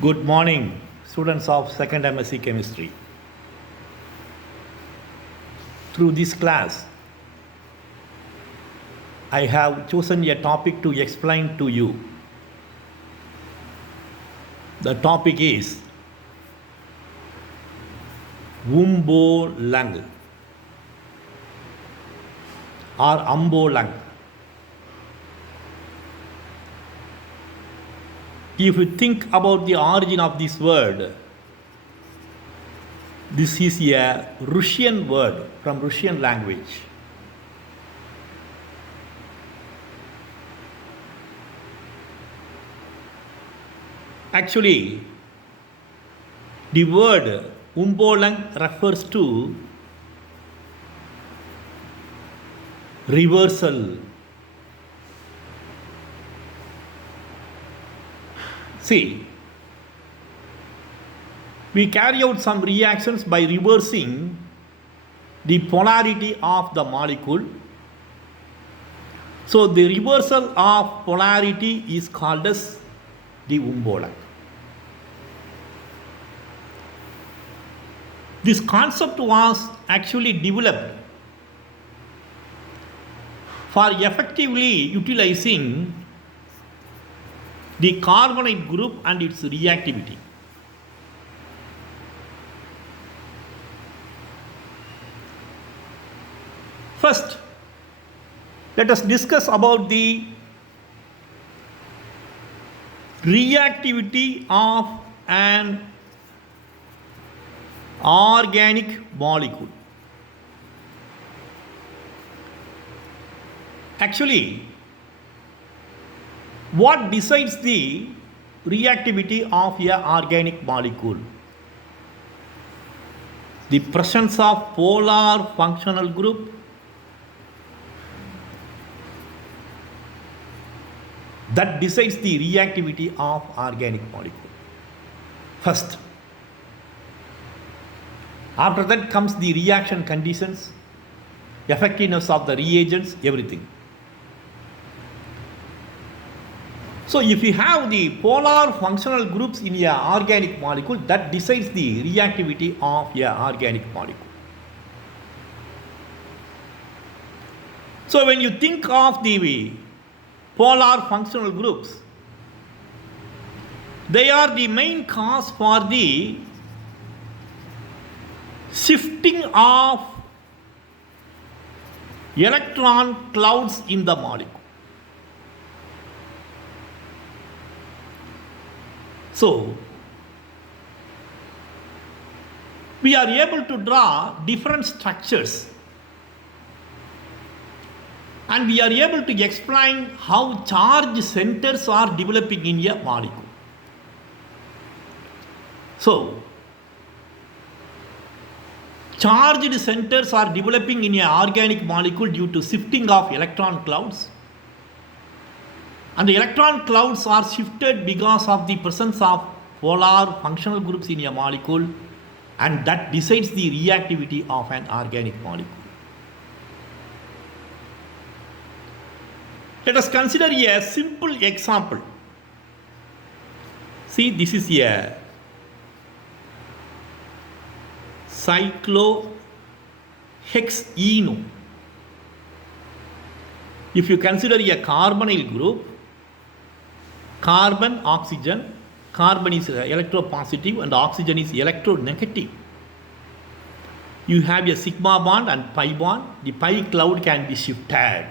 Good morning, students of second MSc Chemistry. Through this class, I have chosen a topic to explain to you. The topic is UMPOLUNG or UMPOLUNG. If you think about the origin of this word, this is a Russian word from Russian language. Actually, the word UMPOLUNG refers to reversal. See, we carry out some reactions by reversing the polarity of the molecule. So the reversal of polarity is called as the UMPOLUNG. This concept was actually developed for effectively utilizing the carbonate group and its reactivity. First, let us discuss about the reactivity of an organic molecule. Actually, what decides the reactivity of an organic molecule? The presence of polar functional group, that decides the reactivity of organic molecule. First. After that comes the reaction conditions, effectiveness of the reagents, everything. So if you have the polar functional groups in an organic molecule, that decides the reactivity of an organic molecule. So when you think of the polar functional groups, they are the main cause for the shifting of electron clouds in the molecule. So, we are able to draw different structures and we are able to explain how charge centers are developing in a molecule. So, charged centers are developing in an organic molecule due to shifting of electron clouds. And the electron clouds are shifted because of the presence of polar functional groups in a molecule, and that decides the reactivity of an organic molecule. Let us consider a simple example. See, this is a cyclohexene. If you consider a carbonyl group, carbon, oxygen, carbon is electropositive and oxygen is electronegative. You have a sigma bond and pi bond. The pi cloud can be shifted.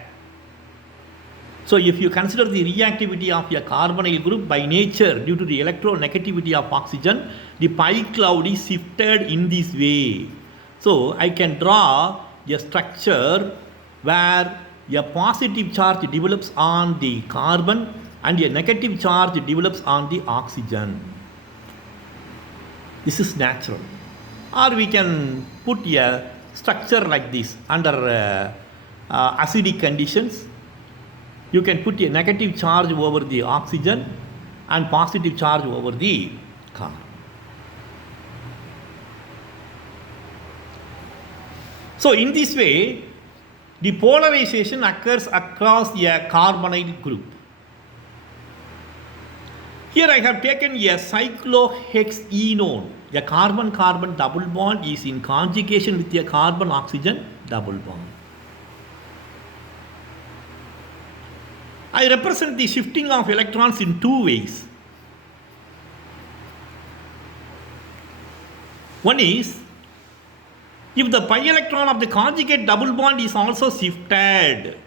So if you consider the reactivity of a carbonyl group, by nature, due to the electronegativity of oxygen, the pi cloud is shifted in this way. So I can draw a structure where a positive charge develops on the carbon and a negative charge develops on the oxygen. This is natural. Or we can put a structure like this under acidic conditions. You can put a negative charge over the oxygen and positive charge over the carbon. So in this way, the polarization occurs across a carbonyl group. Here I have taken a cyclohexenone. A carbon-carbon double bond is in conjugation with a carbon-oxygen double bond. I represent the shifting of electrons in two ways. One is, if the pi electron of the conjugate double bond is also shifted,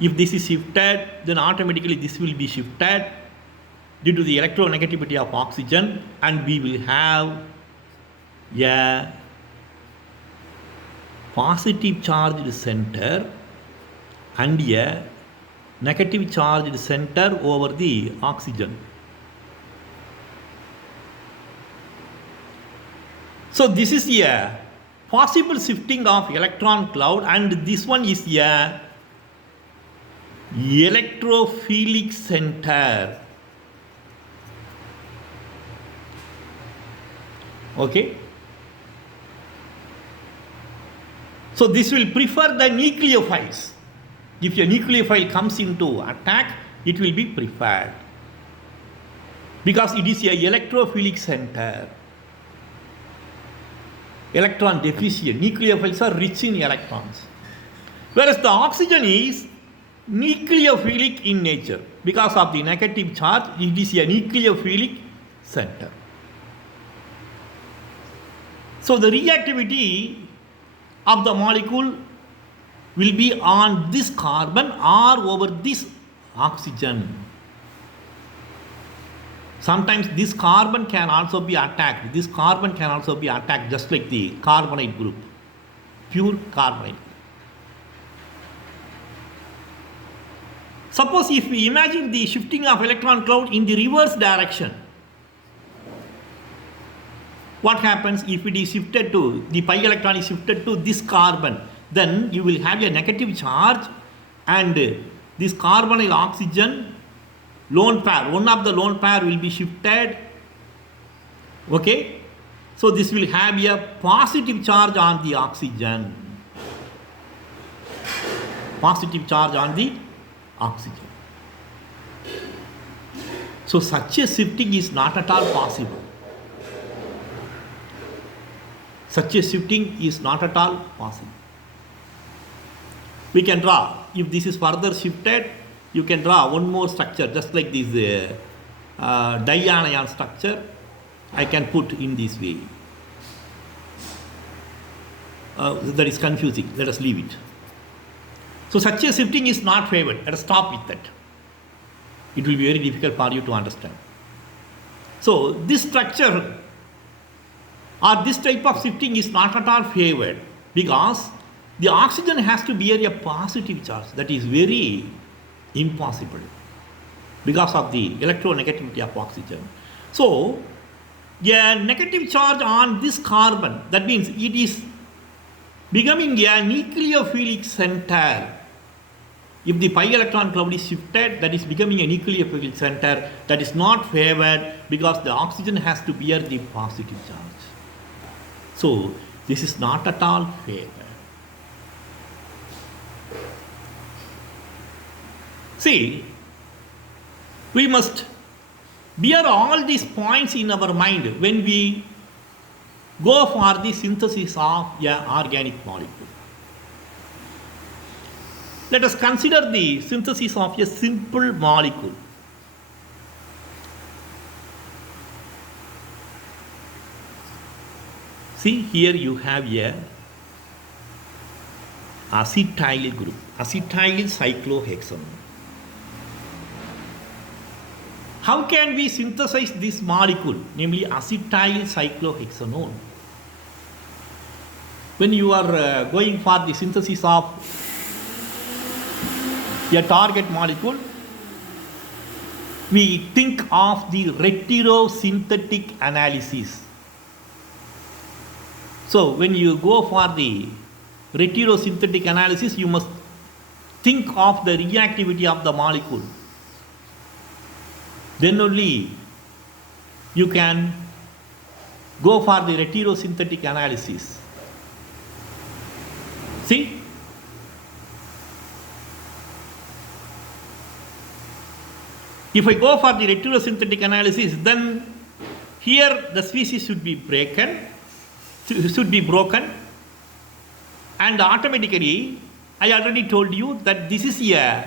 if this is shifted, then automatically this will be shifted due to the electronegativity of oxygen, and we will have a positive charged center and a negative charged center over the oxygen. So this is a possible shifting of electron cloud, and this one is a electrophilic center. Okay. So this will prefer the nucleophiles. If a nucleophile comes into attack, it will be preferred because it is a electrophilic center. Electron deficient. Nucleophiles are rich in electrons. Whereas the oxygen is nucleophilic in nature. Because of the negative charge, it is a nucleophilic center. So the reactivity of the molecule will be on this carbon or over this oxygen. Sometimes this carbon can also be attacked. This carbon can also be attacked just like the carbonate group, pure carbonate. Suppose if we imagine the shifting of electron cloud in the reverse direction, what happens if it is shifted to, the pi electron is shifted to this carbon, then you will have a negative charge and this carbonyl oxygen lone pair, one of the lone pair will be shifted. Okay, so this will have a positive charge on the oxygen. Positive charge on the oxygen. So such a shifting is not at all possible. Such a shifting is not at all possible. We can draw, if this is further shifted, you can draw one more structure just like this dianion structure. I can put in this way. That is confusing. Let us leave it. So such a shifting is not favored. Let us stop with that. It will be very difficult for you to understand. So this structure or this type of shifting is not at all favored because the oxygen has to bear a positive charge. That is very impossible because of the electronegativity of oxygen. So a negative charge on this carbon, that means it is becoming a nucleophilic center. If the pi electron cloud is shifted, that is becoming a nucleophilic center. That is not favored because the oxygen has to bear the positive charge. So this is not at all favored. See, we must bear all these points in our mind when we go for the synthesis of an organic molecule. Let us consider the synthesis of a simple molecule. See, here you have a acetyl group, acetyl cyclohexanone. How can we synthesize this molecule, namely acetyl cyclohexanone? When you are going for the synthesis of a target molecule, we think of the retrosynthetic analysis. So when you go for the retrosynthetic analysis, you must think of the reactivity of the molecule. Then only you can go for the retrosynthetic analysis. See? If I go for the retrosynthetic analysis, then here the species should be broken, and automatically I already told you that this is a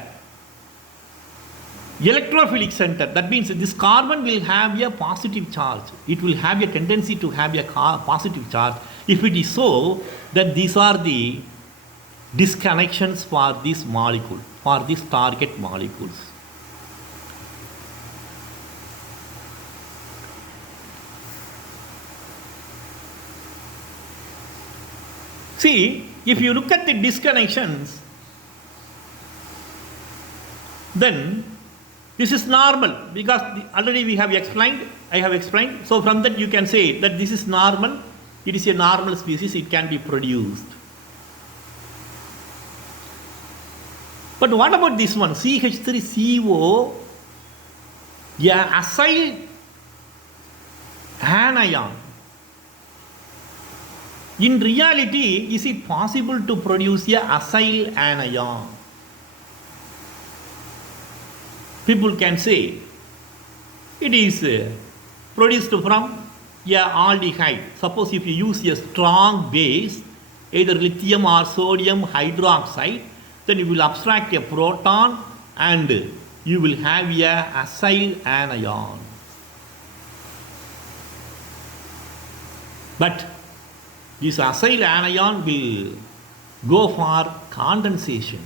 electrophilic center. That means this carbon will have a positive charge. It will have a tendency to have a positive charge. If it is so, then these are the disconnections for this molecule, for this target molecules. See, if you look at the disconnections, then this is normal because already we have explained, I have explained. So from that you can say that this is normal, it is a normal species, it can be produced. But what about this one, CH3CO, yeah, acyl anion? In reality, is it possible to produce a acyl anion? People can say it is produced from a aldehyde. Suppose if you use a strong base, either lithium or sodium hydroxide, then you will abstract a proton and you will have a acyl anion. But this acyl anion will go for condensation.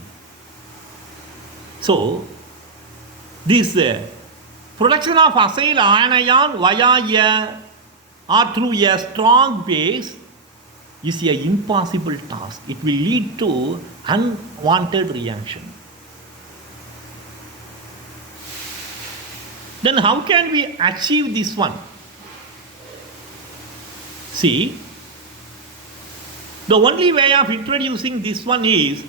So, this production of acyl anion via or through a strong base is an impossible task. It will lead to unwanted reaction. Then how can we achieve this one? See, the only way of introducing this one is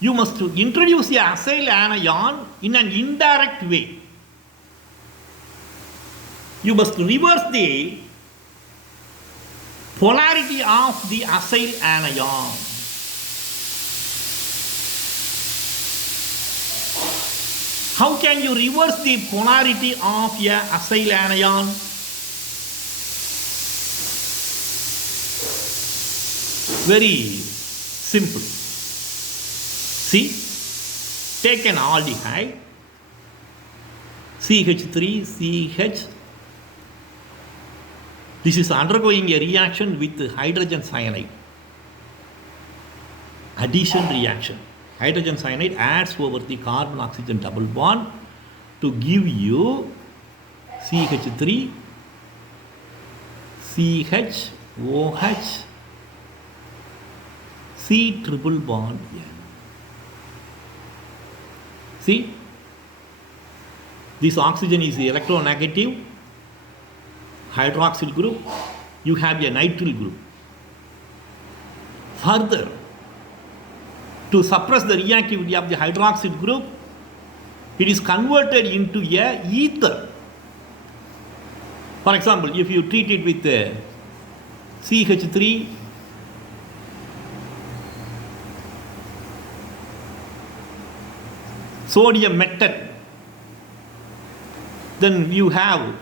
you must introduce a acyl anion in an indirect way. You must reverse the polarity of the acyl anion. How can you reverse the polarity of a acyl anion? Very simple. See, take an aldehyde, CH3CH. This is undergoing a reaction with hydrogen cyanide. Addition reaction. Hydrogen cyanide adds over the carbon-oxygen double bond to give you CH3, CH, OH, C triple bond N. See, this oxygen is the electronegative hydroxyl group. You have a nitrile group. Further, to suppress the reactivity of the hydroxyl group, it is converted into a ether. For example, if you treat it with CH3, sodium metal, then you have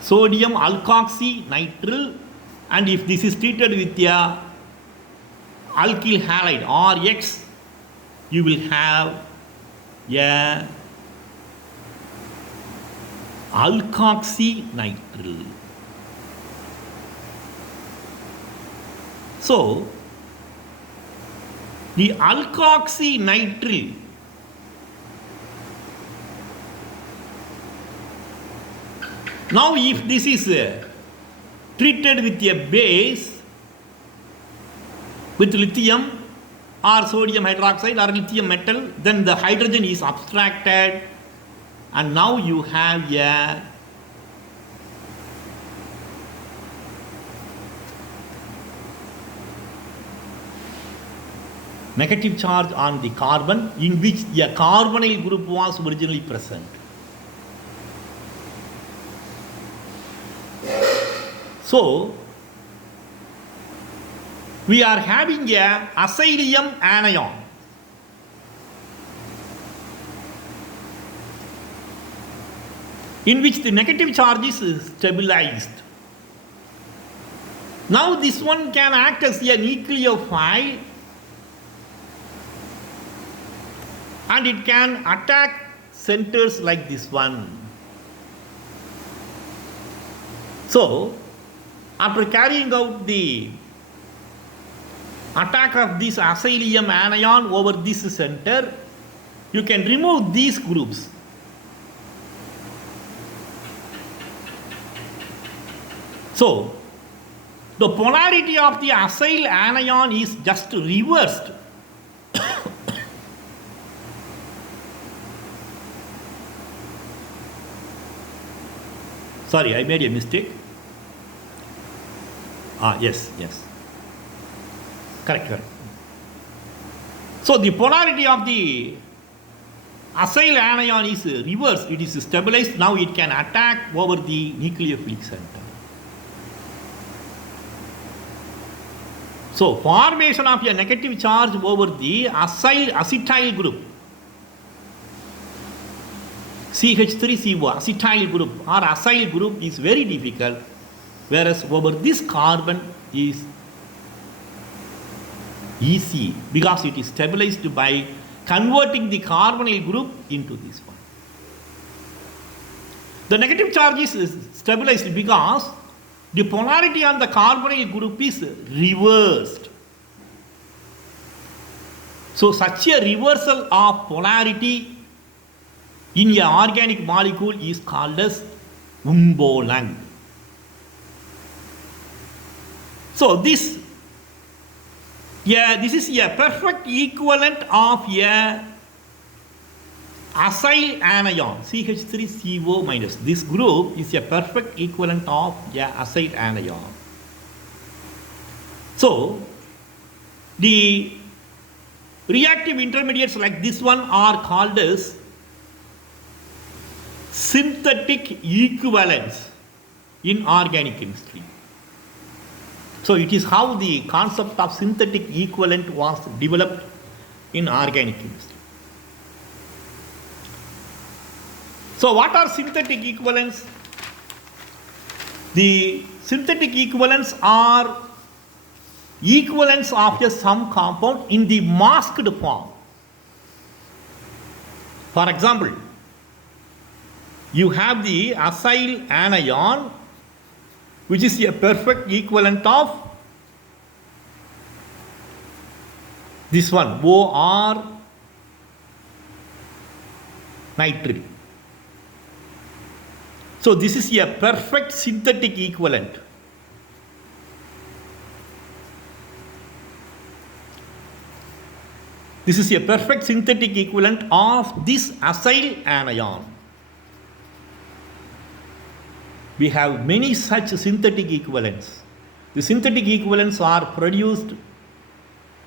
sodium alkoxy nitrile, and if this is treated with a alkyl halide RX, you will have a alkoxy nitrile. So, the alkoxy nitrile now if this is treated with a base with lithium or sodium hydroxide or lithium metal, then the hydrogen is abstracted and now you have a negative charge on the carbon in which a carbonyl group was originally present. So, we are having a acylium anion. in which the negative charge is stabilized. Now this one can act as a nucleophile and it can attack centers like this one. So, after carrying out the attack of this acylium anion over this center, you can remove these groups. So, the polarity of the acyl anion is just reversed. Sorry, I made a mistake. Yes. Correct. So the polarity of the acyl anion is reversed. It is stabilized. Now it can attack over the nucleophilic center. So formation of a negative charge over the acetyl group, CH3CO, acetyl group or acyl group is very difficult, whereas over this carbon is easy because it is stabilized by converting the carbonyl group into this one. The negative charge is stabilized because the polarity on the carbonyl group is reversed. So such a reversal of polarity in an organic molecule is called as UMPOLUNG. So this is a perfect equivalent of a acyl anion, CH3CO minus. This group is a perfect equivalent of a acyl anion. So the reactive intermediates like this one are called as synthetic equivalents in organic chemistry. So it is how the concept of synthetic equivalent was developed in organic chemistry. So what are synthetic equivalents? The synthetic equivalents are equivalents of some compound in the masked form. For example, you have the acyl anion, which is a perfect equivalent of this one, OR nitrate. So this is a perfect synthetic equivalent. This is a perfect synthetic equivalent of this acyl anion. We have many such synthetic equivalents. The synthetic equivalents are produced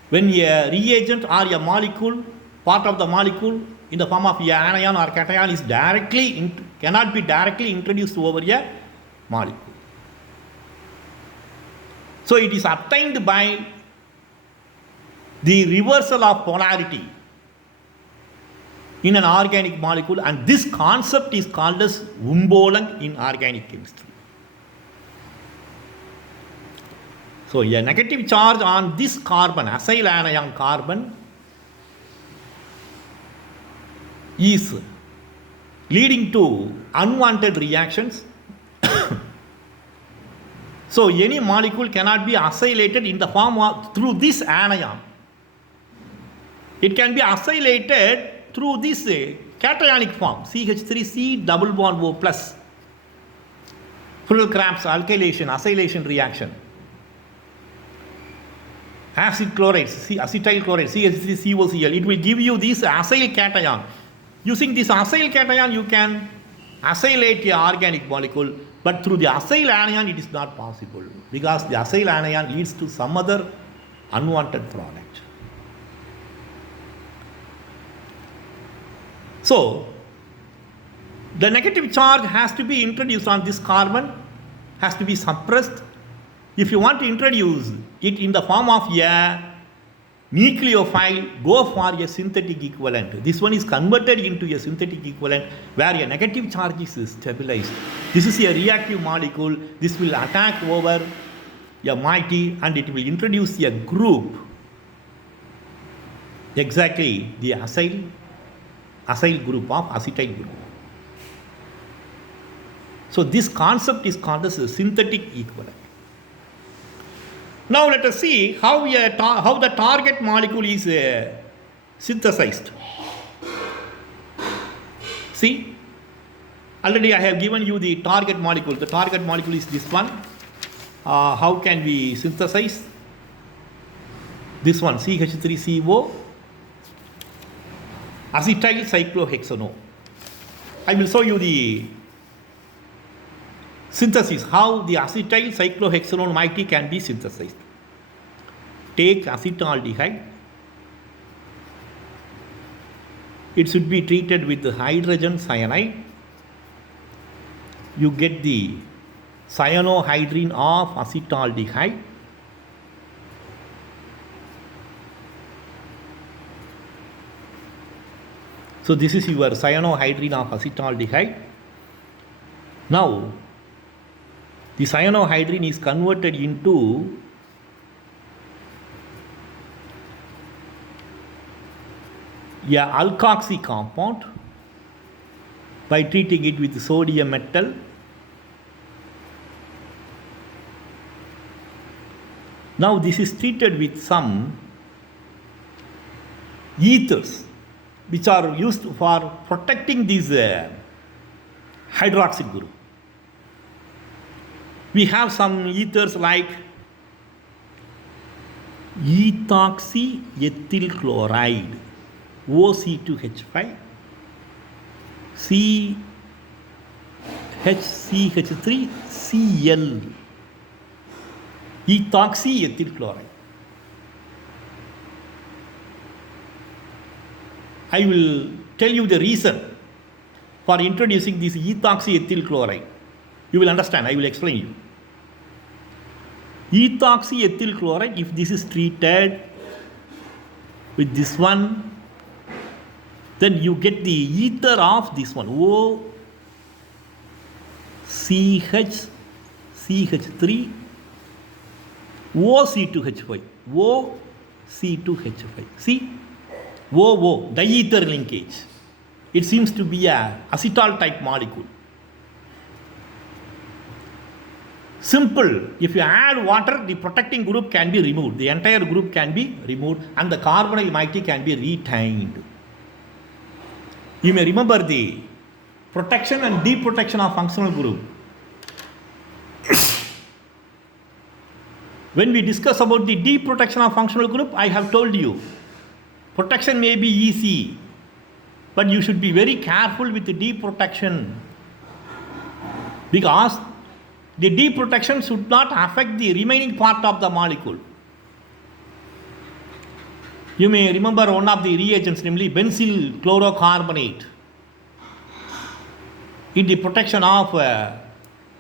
when a reagent or a molecule, part of the molecule in the form of a anion or cation is cannot be directly introduced over a molecule. So it is obtained by the reversal of polarity in an organic molecule, and this concept is called as UMPOLUNG in organic chemistry. So a negative charge on this carbon, acyl anion carbon, is leading to unwanted reactions. So any molecule cannot be acylated in the form of through this anion. It can be acylated through this cationic form, CH3C double bond O plus, Fuller-Crafts alkylation, acylation reaction. Acid chloride, acetyl chloride, CH3COCl, it will give you this acyl cation. Using this acyl cation, you can acylate an organic molecule, but through the acyl anion, it is not possible because the acyl anion leads to some other unwanted product. So, the negative charge has to be introduced on this carbon, has to be suppressed. If you want to introduce it in the form of a nucleophile, go for a synthetic equivalent. This one is converted into a synthetic equivalent where a negative charge is stabilized. This is a reactive molecule. This will attack over a moiety and it will introduce a group. Exactly the acyl group of acetyl group. So this concept is called as a synthetic equivalent. Now let us see how the target molecule is synthesized. See, already I have given you the target molecule. The target molecule is this one. How can we synthesize? This one, CH3CO, acetyl cyclohexanone. I will show you the synthesis, how the acetyl cyclohexanone moiety can be synthesized. Take acetaldehyde. It should be treated with the hydrogen cyanide. You get the cyanohydrine of acetaldehyde. So this is your cyanohydrine of acetaldehyde. Now the cyanohydrine is converted into a alkoxy compound by treating it with sodium metal. Now this is treated with some ethers which are used for protecting this hydroxyl group. We have some ethers like ethoxyethyl chloride, OC2H5, CHCH3Cl, ethoxyethyl chloride. I will tell you the reason for introducing this ethoxyethyl chloride. You will understand, I will explain you. Ethoxyethyl chloride, if this is treated with this one, then you get the ether of this one, OCH3, OC2H5, OC2H5. See, OO, diether linkage. It seems to be a acetal type molecule. Simple. If you add water, the protecting group can be removed. The entire group can be removed and the carbonyl moiety can be retained. You may remember the protection and deprotection of functional group. When we discuss about the deprotection of functional group, I have told you, protection may be easy, but you should be very careful with the deprotection, because the deprotection should not affect the remaining part of the molecule. You may remember one of the reagents, namely benzyl chlorocarbonate. In the protection of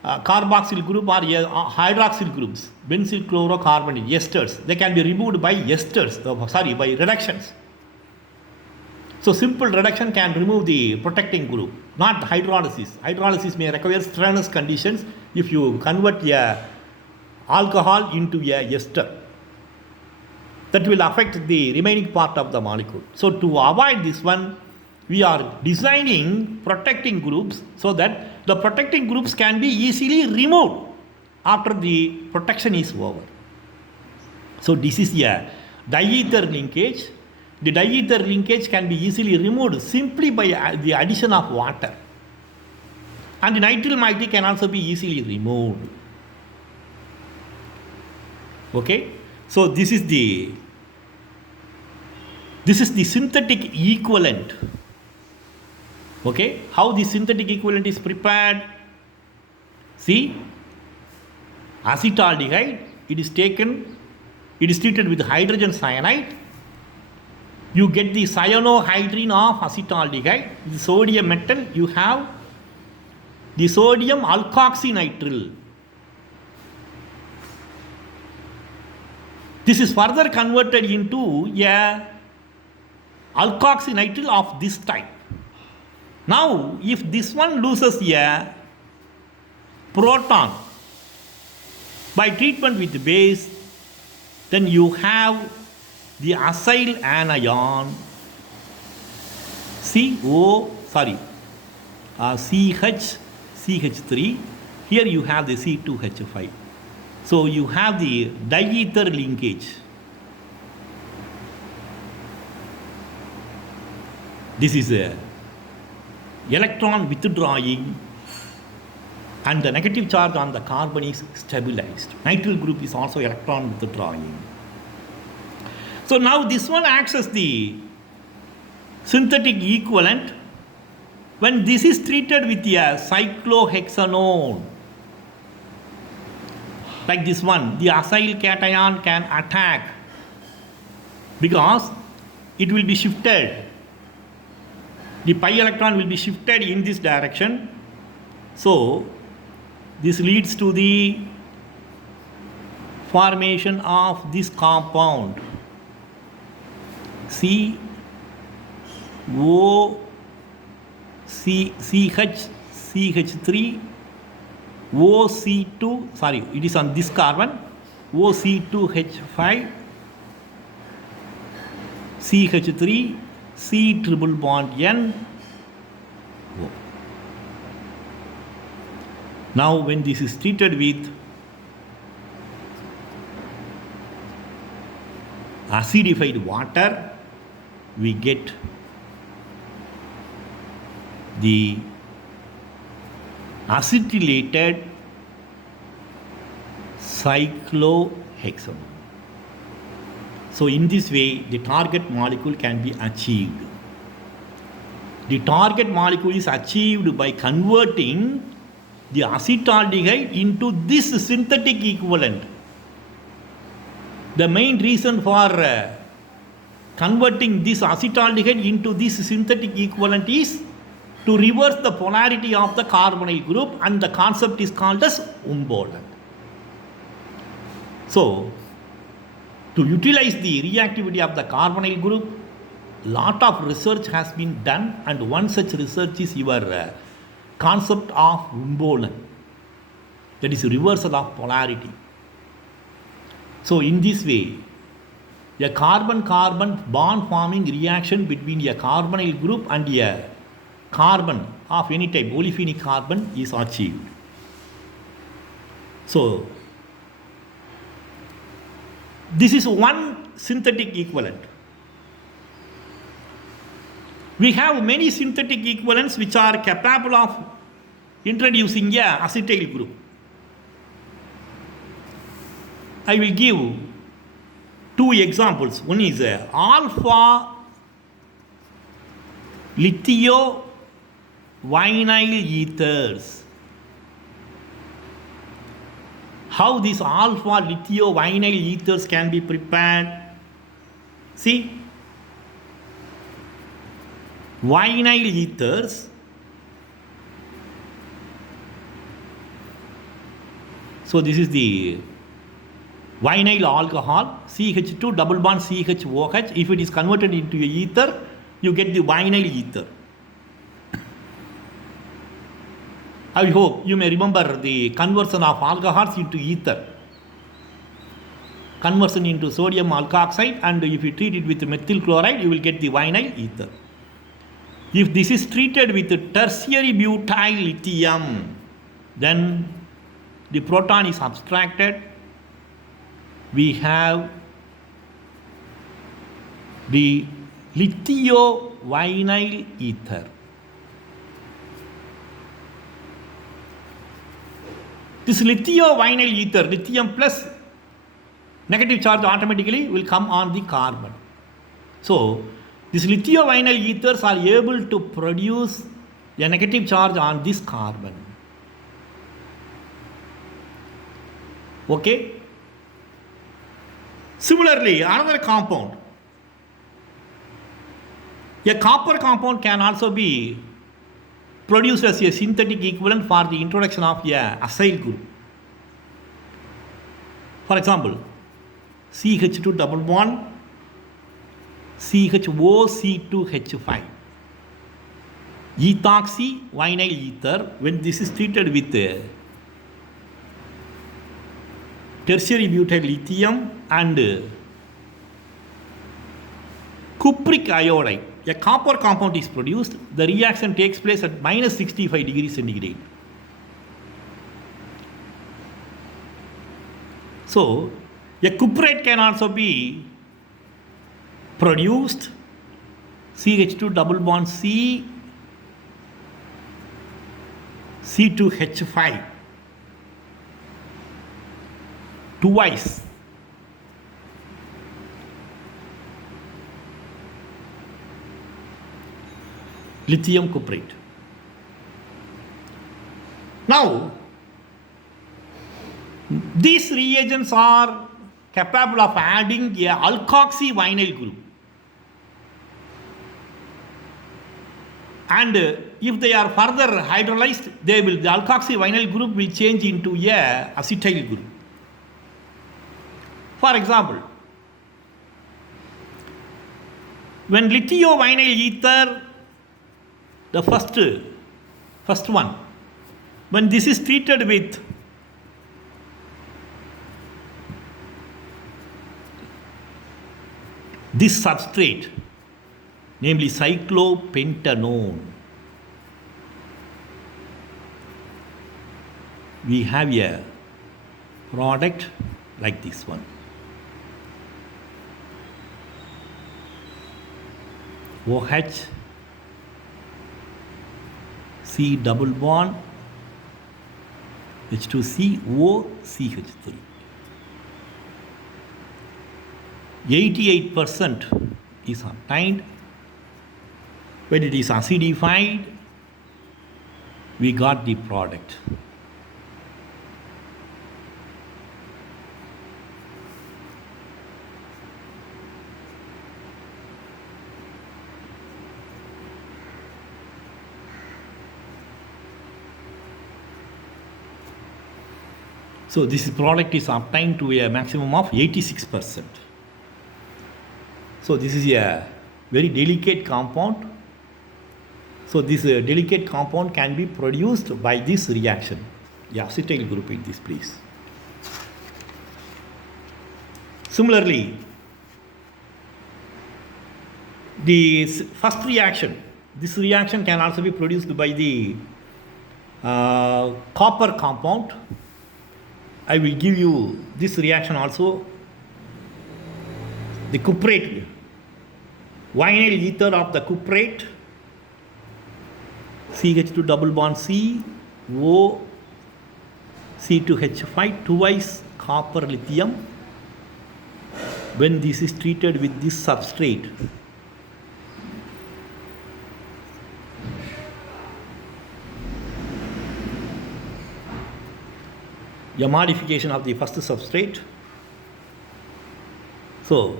carboxyl group or hydroxyl groups, benzyl chlorocarbonate, esters, they can be removed by by reductions. So simple reduction can remove the protecting group, not hydrolysis. Hydrolysis may require strenuous conditions if you convert a alcohol into a ester. That will affect the remaining part of the molecule. So to avoid this one, we are designing protecting groups so that the protecting groups can be easily removed after the protection is over. So this is a diether linkage. The diether linkage can be easily removed simply by the addition of water. And the nitrile moiety can also be easily removed. Okay? So this is the synthetic equivalent. Okay? How the synthetic equivalent is prepared? See, acetaldehyde, it is treated with hydrogen cyanide. You get the cyanohydrine of acetaldehyde. The sodium metal, you have the sodium alkoxynitrile. This is further converted into a alkoxynityl of this type. Now, if this one loses a proton by treatment with base, then you have the acyl anion CH3. Here you have the C2H5. So you have the diether linkage. This is a electron withdrawing and the negative charge on the carbon is stabilized. Nitrile group is also electron withdrawing. So now this one acts as the synthetic equivalent when this is treated with a cyclohexanone. Like this one, the acyl cation can attack because it will be shifted. The pi electron will be shifted in this direction. So this leads to the formation of this compound CH3 OC2, it is on this carbon, OC2H5 CH3 C triple bond N O. Now when this is treated with acidified water, we get the acetylated cyclohexanone. So in this way, the target molecule can be achieved. The target molecule is achieved by converting the acetaldehyde into this synthetic equivalent. The main reason for converting this acetaldehyde into this synthetic equivalent is to reverse the polarity of the carbonyl group, and the concept is called as UMPOLUNG. So, to utilize the reactivity of the carbonyl group, lot of research has been done, and one such research is your concept of UMPOLUNG, that is reversal of polarity. So in this way, a carbon-carbon bond forming reaction between a carbonyl group and a carbon of any type, olefinic carbon, is achieved. So this is one synthetic equivalent. We have many synthetic equivalents which are capable of introducing a acetyl group. I will give two examples. One is alpha lithium vinyl ethers. How these alpha lithium vinyl ethers can be prepared? See, vinyl ethers. So this is the vinyl alcohol, CH2 double bond CHOH. If it is converted into a ether, you get the vinyl ether. I hope you may remember the conversion of alcohols into ether. Conversion into sodium alkoxide, and if you treat it with methyl chloride, you will get the vinyl ether. If this is treated with tertiary butyl lithium, then the proton is abstracted. We have the lithium vinyl ether. This lithium vinyl ether, lithium plus negative charge automatically will come on the carbon. So these lithium vinyl ethers are able to produce a negative charge on this carbon. Okay? Similarly, another compound, a copper compound, can also be produced as a synthetic equivalent for the introduction of a acyl group. For example, CH2 double bond, CHOC2H5. Ethoxy vinyl ether, when this is treated with tertiary butyl lithium and cupric iodide, a copper compound is produced. The reaction takes place at minus 65 degrees centigrade. So, a cuprate can also be produced. CH2 double bond C, C2H5, twice. Lithium cuprate. Now, these reagents are capable of adding a alkoxy vinyl group. And if they are further hydrolyzed, the alkoxy vinyl group will change into a acetyl group. For example, when lithium-vinyl ether, the first one, when this is treated with this substrate, namely cyclopentanone, we have a product like this one. OH, C double bond, H2C, O, CH3. 88% is obtained. When it is acidified, we got the product. So this product is obtained to a maximum of 86%. So this is a very delicate compound. So this delicate compound can be produced by this reaction. The acetyl group in this place. Similarly, the first reaction, this reaction can also be produced by the copper compound. I will give you this reaction also. The cuprate, vinyl ether of the cuprate, CH2 double bond C, O, C2H5, twice copper lithium. When this is treated with this substrate, a modification of the first substrate. So,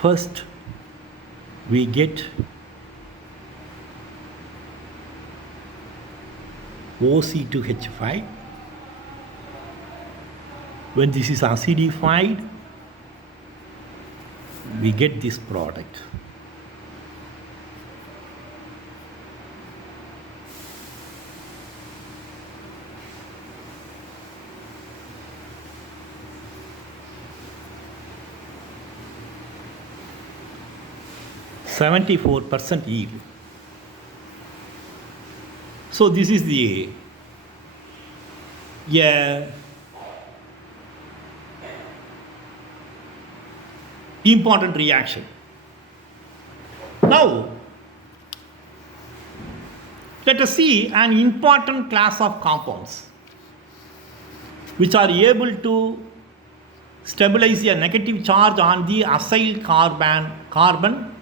first we get OC2H5. When this is acidified, we get this product. %74% yield. So this is the important reaction. Now, let us see an important class of compounds which are able to stabilize a negative charge on the acyl carbon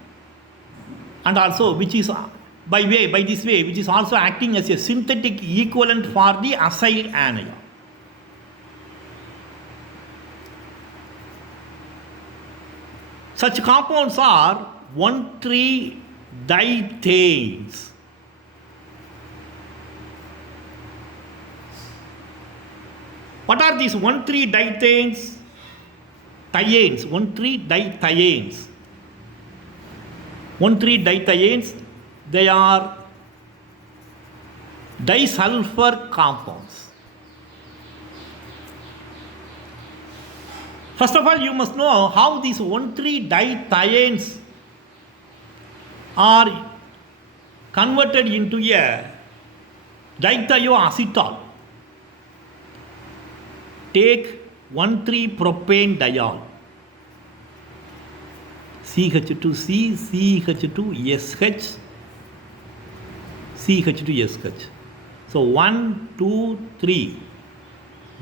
and also which is by this way which is also acting as a synthetic equivalent for the acyl anion. Such compounds are 1,3 dithanes. What are these 1,3-dithanes? Thianes, 1,3-dithianes. 1,3-dithianes, they are disulfur compounds. First of all, you must know how these 1,3-dithianes are converted into a dithioacetal. Take 1,3-propane-diol, CH2C, CH2SH, CH2SH. So 1, 2, 3,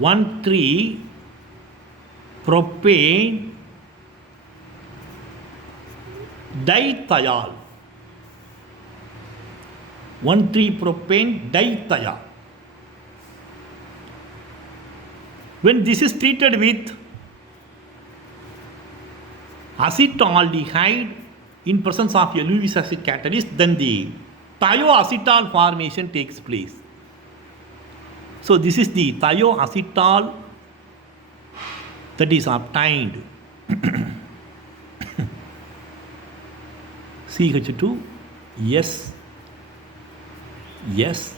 1,3-propane dithiol. 1,3-propane dithiol. When this is treated with acetaldehyde in presence of a Lewis acid catalyst, then the thioacetal formation takes place. So this is the thioacetal that is obtained. CH2, yes, yes.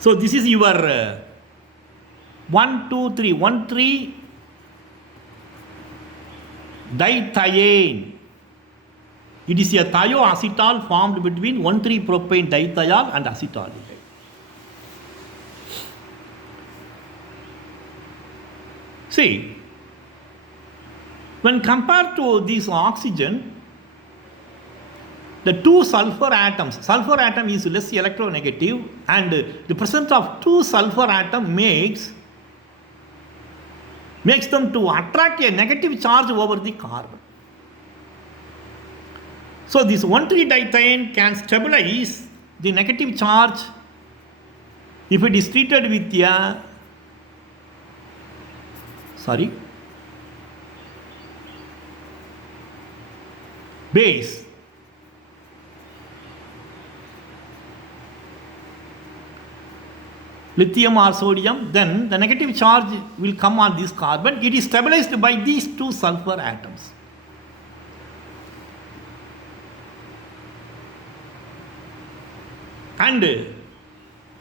So this is your 1, 2, 3, 1,3-dithiane. It is a thioacetal formed between 1,3-propane dithiol and acetaldehyde. See, when compared to this oxygen, the two sulfur atom is less electronegative, and the presence of two sulfur atom makes them to attract a negative charge over the carbon. So this 1,3-dithiane can stabilize the negative charge if it is treated with a base. Lithium or sodium, then the negative charge will come on this carbon. It is stabilized by these two sulfur atoms. And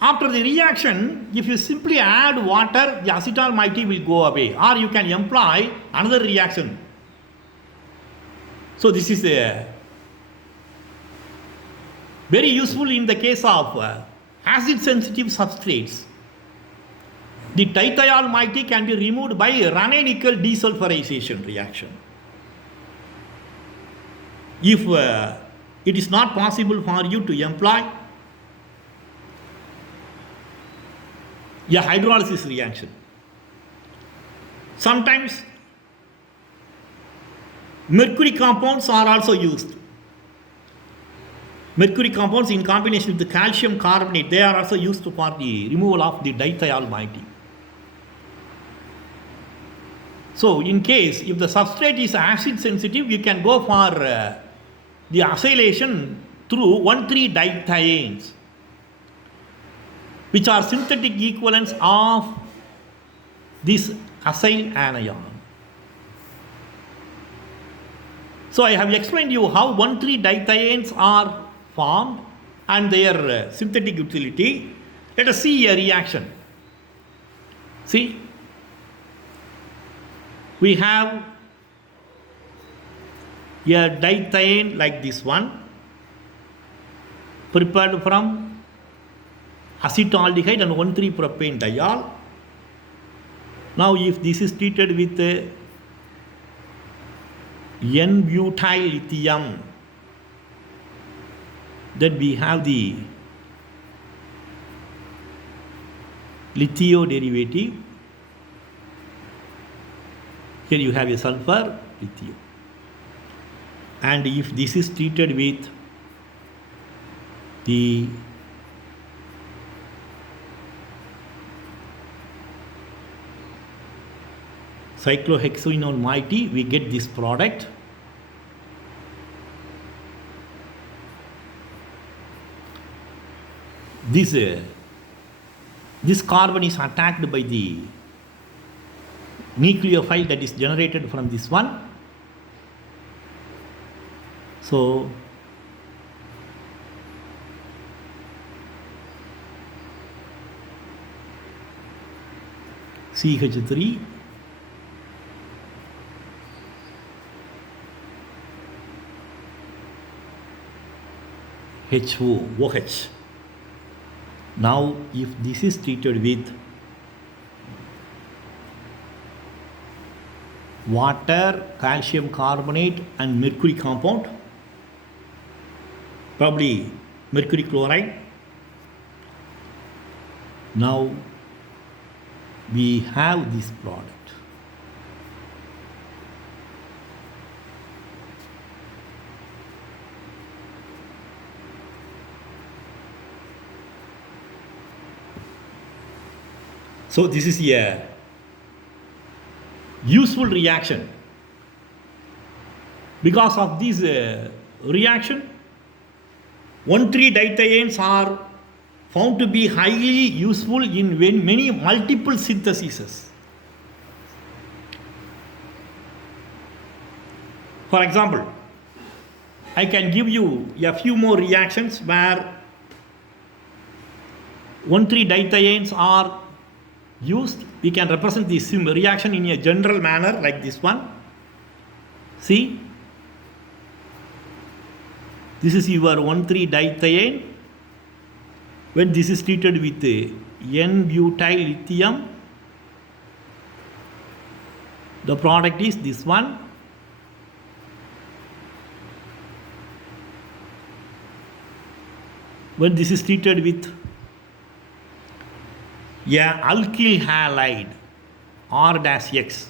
after the reaction, if you simply add water, the acetal moiety will go away, or you can employ another reaction. So this is very useful in the case of acid sensitive substrates. The dithiol moiety can be removed by Raney-Nichols desulfurization reaction. If it is not possible for you to employ a hydrolysis reaction, sometimes mercury compounds are also used. Mercury compounds in combination with the calcium carbonate, they are also used for the removal of the dithiol moiety. So in case if the substrate is acid sensitive, you can go for the acylation through 1,3-dithianes, which are synthetic equivalents of this acyl anion. So I have explained you how 1,3-dithianes are formed and their synthetic utility. Let us see a reaction. See, we have a dithiane like this one, prepared from acetaldehyde and 1,3-propane diol. Now if this is treated with N-butyl lithium, then we have the lithio derivative. Here you have a sulfur, lithio. And if this is treated with the cyclohexanone moiety, we get this product. This carbon is attacked by the nucleophile that is generated from this one. So CH3 OH. Now if this is treated with water, calcium carbonate and mercury compound, probably mercury chloride, now we have this product. So this is a useful reaction. Because of this reaction, 1,3-dithianes are found to be highly useful in many multiple syntheses. For example, I can give you a few more reactions where 1,3-dithianes are used. We can represent this reaction in a general manner like this one. See, this is your 1,3-dithiane. When this is treated with N-butyl lithium, the product is this one. When this is treated with alkyl halide R-X,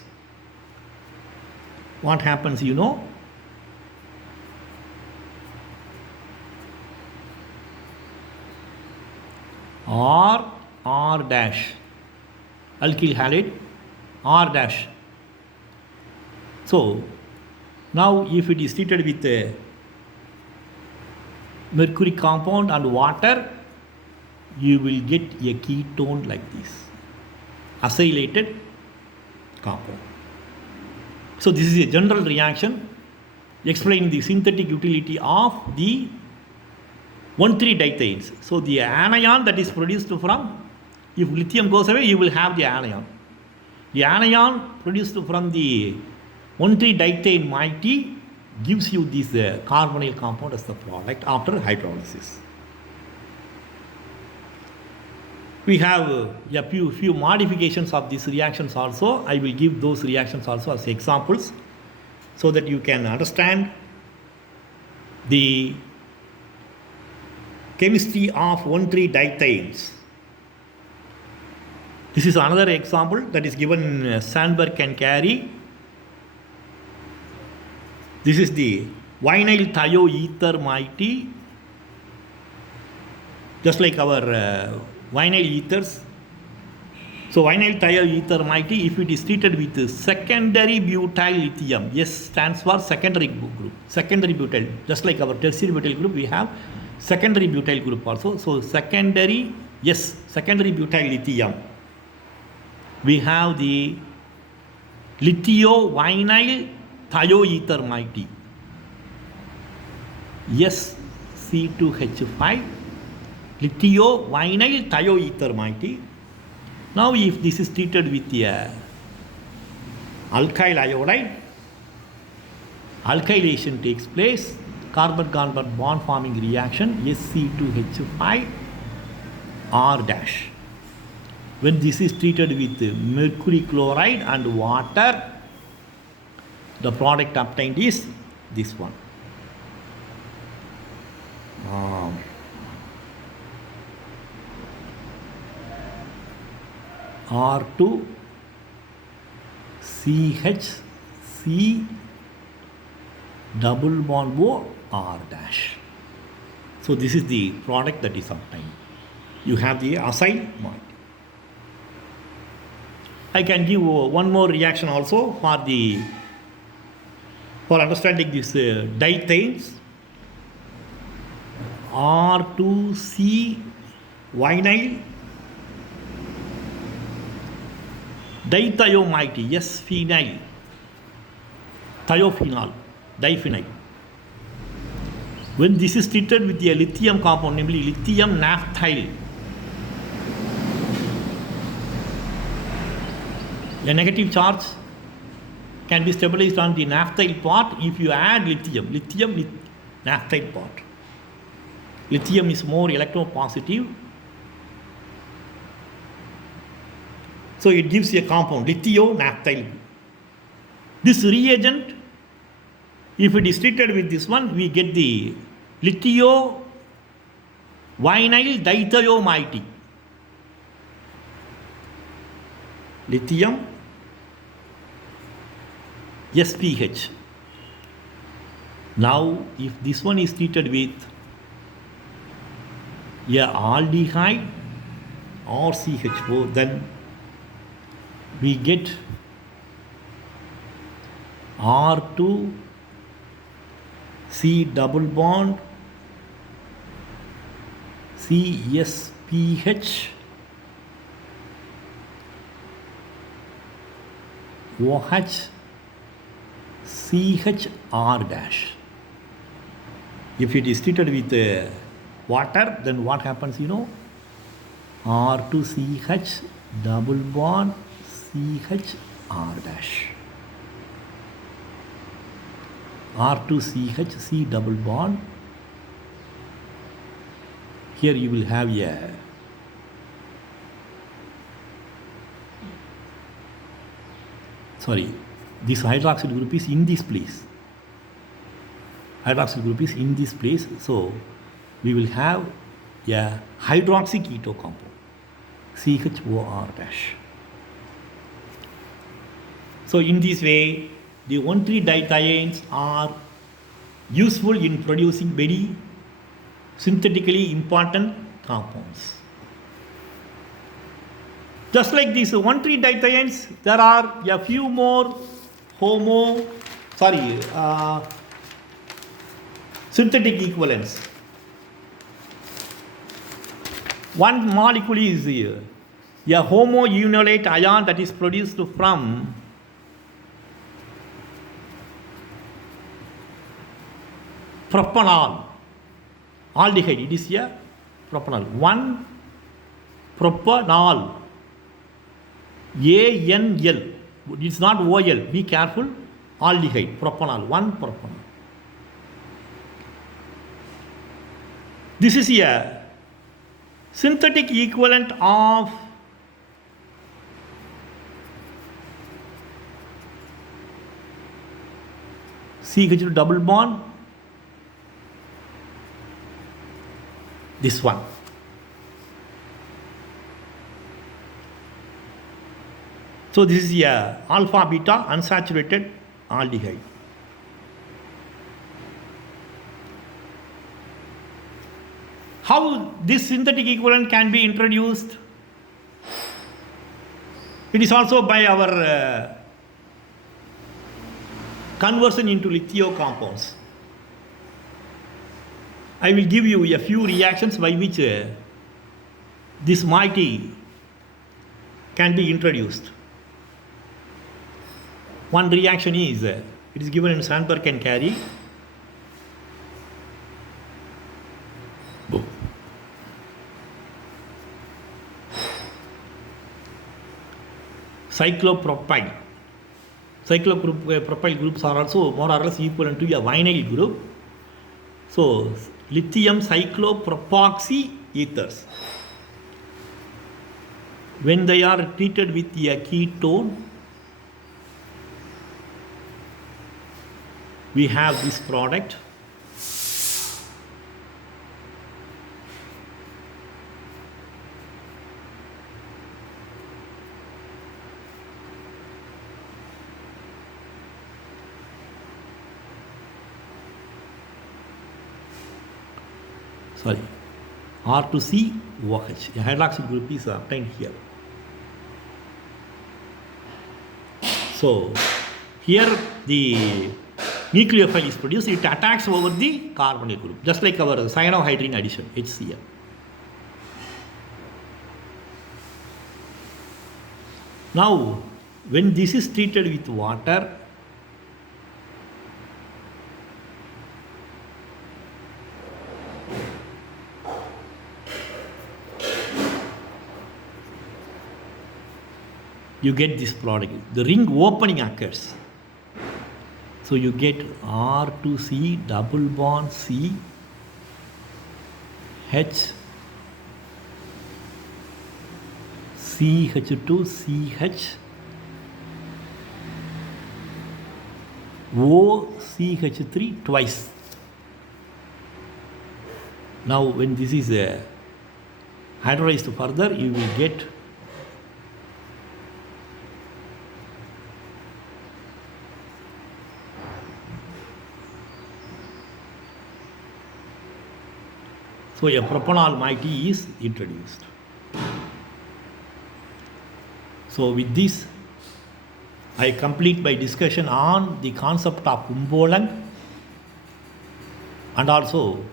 what happens, you know? R dash, alkyl halide R dash. So now if it is treated with a mercury compound and water, you will get a ketone like this, acylated compound. So this is a general reaction explaining the synthetic utility of the 1,3-dithianes. So the anion that is produced from, if lithium goes away, you will have the anion. The anion produced from the 1,3-dithiane moiety gives you this carbonyl compound as the product after hydrolysis. We have a few modifications of these reactions also. I will give those reactions also as examples so that you can understand the chemistry of 1,3-dithianes. This is another example that is given in Sandberg and Carey. This is the vinyl thioether moiety, just like our vinyl ethers. So vinyl thioether moiety, if it is treated with secondary butyl lithium, S stands for secondary group, secondary butyl. Just like our tertiary butyl group, we have secondary butyl group also. So secondary butyl lithium. We have the lithio-vinyl thioether moiety, SC2H5, lithio-vinyl thioether moiety. Now if this is treated with alkyl iodide, alkylation takes place, carbon-carbon bond forming reaction, SC2H5 R dash. When this is treated with mercury chloride and water, the product obtained is this one. R2 CHC double bond O R dash. So this is the product that is obtained. You have the acyl moiety. I can give one more reaction also for understanding this dithianes. R2C vinyl dithiomyte, yes, phenyl, thiophenol, diphenyl. When this is treated with a lithium compound, namely lithium naphthyl, a negative charge can be stabilized on the naphthyl part if you add lithium naphthyl part. Lithium is more electropositive, so it gives a compound lithionaphthyl. This reagent, if it is treated with this one, we get the lithium vinyl dithiomyte. Lithium SPH. Now, if this one is treated with a aldehyde or CH4, then we get R2 C double bond CSPH OH CHR dash. If it is treated with water, then what happens, you know? R2CH double bond CHR dash. R2CH C double bond. Here you will have a this hydroxyl group is in this place. Hydroxyl group is in this place, so we will have a hydroxy keto compound CHOR dash. So in this way, the 1,3-dithianes are useful in producing very synthetically important compounds. Just like these 1,3-dithianes, there are a few more synthetic equivalents. One molecule is a homounolate ion that is produced from propanol aldehyde. It is a propanol. 1-propanol. ANL. It's not OL. Be careful. Aldehyde. Propanol. 1-propanol. This is a synthetic equivalent of CH double bond. This one. So this is a alpha beta unsaturated aldehyde. How this synthetic equivalent can be introduced? It is also by our conversion into lithium compounds. I will give you a few reactions by which this moiety can be introduced. One reaction is, it is given in Sandberg and Carey. Cyclopropyl. Cyclopropyl groups are also more or less equivalent to a vinyl group. So, lithium cyclopropoxy ethers, when they are treated with a ketone, we have this product. R2C OH, a hydroxyl group is obtained here. So here the nucleophile is produced, it attacks over the carbonyl group, just like our cyanohydrine addition, HCl. Now, when this is treated with water, you get this product. The ring opening occurs. So you get R2C double bond C H CH2 CH OCH3 twice. Now when this is hydrolyzed further, you will get so a propanol moiety is introduced. So with this, I complete my discussion on the concept of UMPOLUNG and also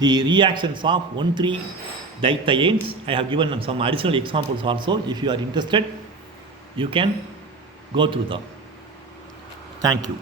the reactions of 1,3-dithianes. I have given some additional examples also. If you are interested, you can go through them. Thank you.